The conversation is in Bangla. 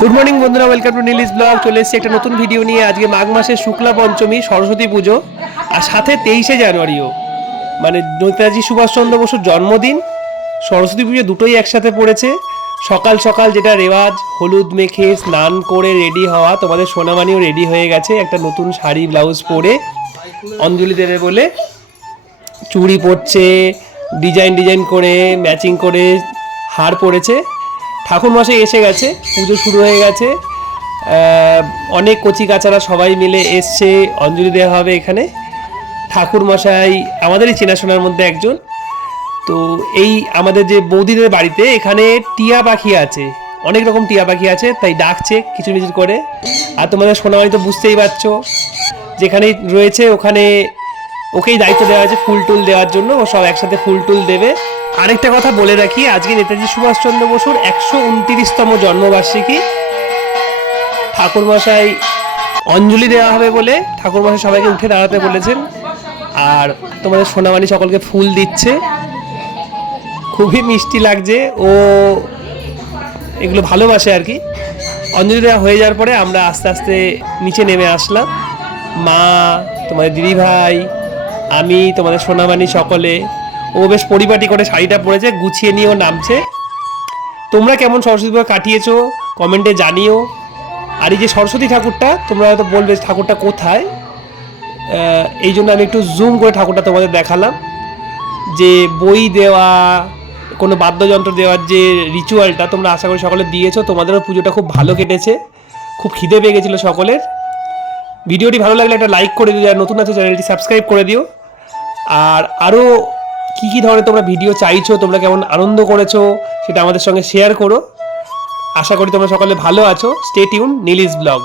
গুড মর্নিং বন্ধুরা, ওয়েলকাম টু নীলিশ ব্লগ। চলে এসেছি একটা নতুন ভিডিও নিয়ে। আজকে মাঘ মাসের শুক্লা পঞ্চমী, সরস্বতী পুজো, আর সাথে 23শে জানুয়ারিও, মানে নেতাজি সুভাষচন্দ্র বসুর জন্মদিন, সরস্বতী পুজো দুটোই একসাথে পড়েছে। সকাল সকাল যেটা রেওয়াজ, হলুদ মেখে স্নান করে রেডি হওয়া, তোমাদের সোনামানিও রেডি হয়ে গেছে একটা নতুন শাড়ি ব্লাউজ পরে অঞ্জলি দেবে বলে। চুড়ি পরছে, ডিজাইন ডিজাইন করে ম্যাচিং করে হার পরেছে। ঠাকুরমশাই এসে গেছে, পুজো শুরু হয়ে গেছে। অনেক কচি কাচারা সবাই মিলে এসছে, অঞ্জলি দেওয়া হবে এখানে। ঠাকুরমশাই আমাদেরই চেনাশোনার মধ্যে একজন। তো এই আমাদের যে বৌদিদের বাড়িতে এখানে টিয়া পাখি আছে, অনেক রকম টিয়া পাখি আছে, তাই ডাকছে কিচিরমিচির করে। আর তোমাদের সোনামানি তো বুঝতেই পারছো, যেখানেই রয়েছে ওখানে ওকেই দায়িত্ব দেওয়া হয়েছে ফুল টুল দেওয়ার জন্য। ও সব একসাথে ফুল টুল দেবে। আরেকটা কথা বলে রাখি, আজকে নেতাজি সুভাষচন্দ্র বসুর 129তম জন্মবার্ষিকী। ঠাকুরমশাই অঞ্জলি দেওয়া হবে বলে ঠাকুরমশাই সবাইকে উঠে দাঁড়াতে বলেছেন। আর তোমাদের সোনামানি সকলকে ফুল দিচ্ছে, খুবই মিষ্টি লাগছে। ও এগুলো ভালোবাসে আর কি। অঞ্জলি দেওয়া হয়ে যাওয়ার পরে আমরা আস্তে আস্তে নিচে নেমে আসলাম। মা, তোমাদের দিদিভাই, আমি, তোমাদের সোনামানি সকলে। ও বেশ পরিপাটি করে শাড়িটা পরেছে, গুছিয়ে নিয়েও নামছে। তোমরা কেমন সরস্বতী পুজো কাটিয়েছো কমেন্টে জানিও। আর এই যে সরস্বতী ঠাকুরটা, তোমরা হয়তো বলবে ঠাকুরটা কোথায়, এই জন্য আমি একটু জুম করে ঠাকুরটা তোমাদের দেখালাম। যে বই দেওয়া, কোনো বাদ্যযন্ত্র দেওয়ার যে রিচুয়ালটা, তোমরা আশা করি সকলে দিয়েছো। তোমাদেরও পুজোটা খুব ভালো কেটেছে, খুব খিদে পেয়ে গেছিলো সকলের। ভিডিওটি ভালো লাগলে একটা লাইক করে দিও, আর নতুন আছে চ্যানেলটি সাবস্ক্রাইব করে দিও। আর আরও কী কী ধরনের তোমরা ভিডিও চাইছো, তোমরা কেমন আনন্দ করেছো, সেটা আমাদের সঙ্গে শেয়ার করো। আশা করি তোমরা সকলে ভালো আছো। Stay tune Nilish blog.